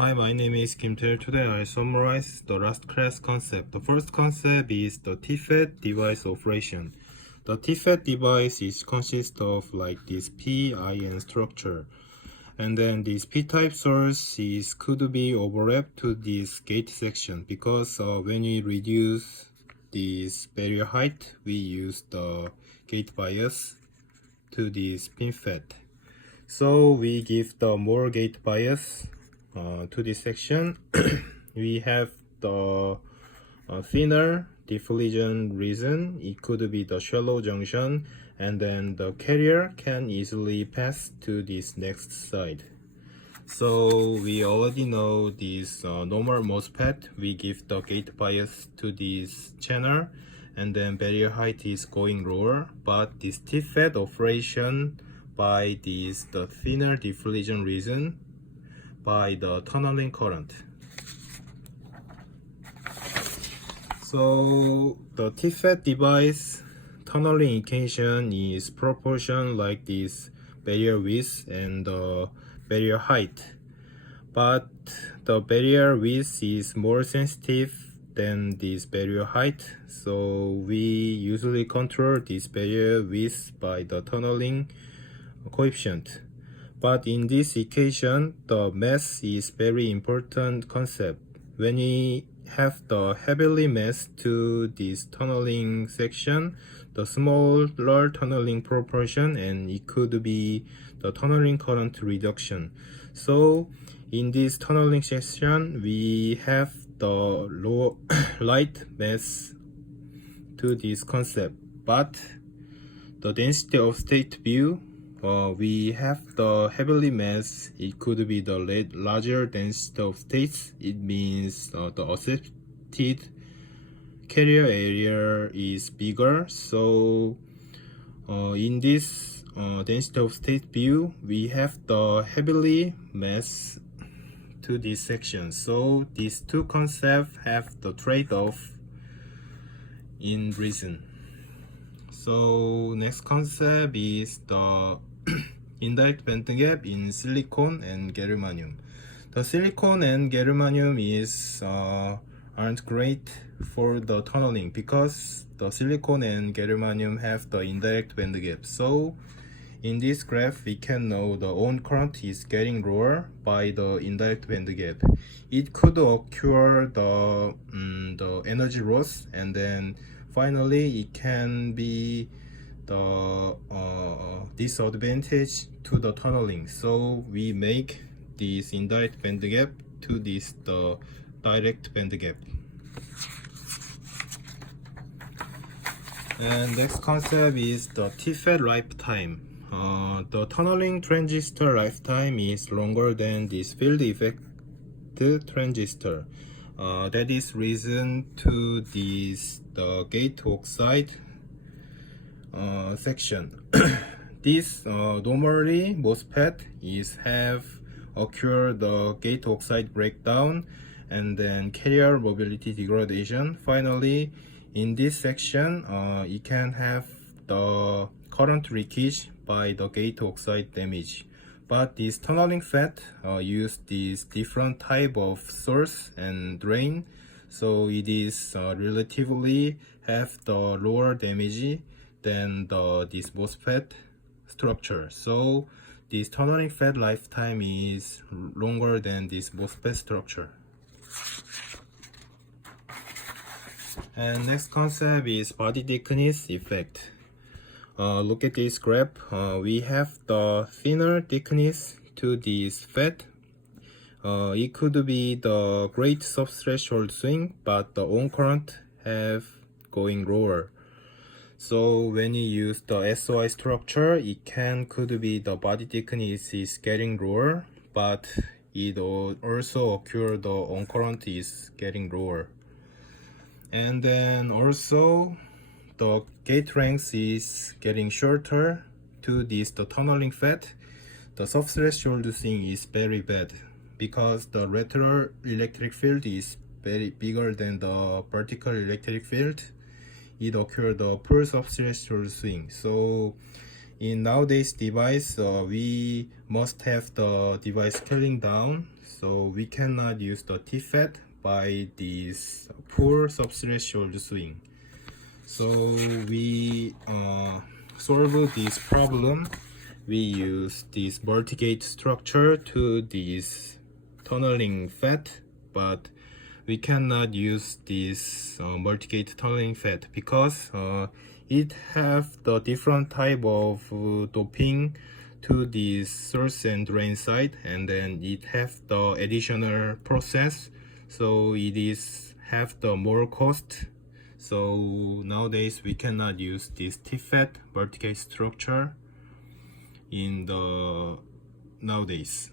Hi, my name is Kim Tae. Today I summarize the last class concept. The first concept is the TFET device operation. The TFET device consists of like this PIN structure. And then this p-type source could be overlapped to this gate section because when we reduce this barrier height, we use the gate bias to this pin FET. So we give the more gate bias to this section. We have the thinner diffusion region. It could be the shallow junction, and then the carrier can easily pass to this next side. So we already know this normal MOSFET, we give the gate bias to this channel, and then barrier height is going lower. But this TFET operation by the thinner diffusion region by the tunneling current. So the TFET device tunneling equation is proportion like this barrier width and the barrier height, but the barrier width is more sensitive than this barrier height, so we usually control this barrier width by the tunneling coefficient. But in this equation, the mass is very important concept. When we have the heavily mass to this tunneling section, the smaller tunneling proportion, and it could be the tunneling current reduction. So in this tunneling section, we have the low light mass to this concept, but the density of state view, we have the heavily mass. It could be the larger density of states. It means the accepted carrier area is bigger. So in this density of state view, we have the heavily mass to this section. So these two concepts have the trade-off in reason. So next concept is the indirect band gap in silicon and germanium. The silicon and germanium aren't great for the tunneling because the silicon and germanium have the indirect band gap. So in this graph, we can know the on current is getting lower by the indirect band gap. It could occur the energy loss, and then finally it can be the disadvantage to the tunneling. So we make this indirect band gap to the direct band gap. And next concept is the TFET lifetime. The tunneling transistor lifetime is longer than this field effect transistor. That is reason to the gate oxide section. This normally MOSFET have occur the gate oxide breakdown and then carrier mobility degradation. Finally, in this section, it can have the current leakage by the gate oxide damage. But this tunneling FET use this different type of source and drain, so it is relatively have the lower damage than this MOSFET structure. So this tunneling FET lifetime is longer than this MOSFET structure. And next concept is body thickness effect. Look at this graph. We have the thinner thickness to this FET. It could be the great subthreshold swing, but the on current have going lower. So when you use the SOI structure, it could be the body thickness is getting lower, but it also occur the on current is getting lower. And then also the gate length is getting shorter to the tunneling FET. The subthreshold swing is very bad because the lateral electric field is very bigger than the vertical electric field. It occurs the full subthreshold swing. So in nowadays device, we must have the device scaling down so we cannot use the TFET by this poor subthreshold swing. So we solve this problem. We use this multi-gate structure to this tunneling FET, but we cannot use this multi-gate tunneling FET because it have the different type of doping to the source and drain side, and then it have the additional process, so it is have the more cost. So nowadays we cannot use this TFET multi-gate structure in the nowadays.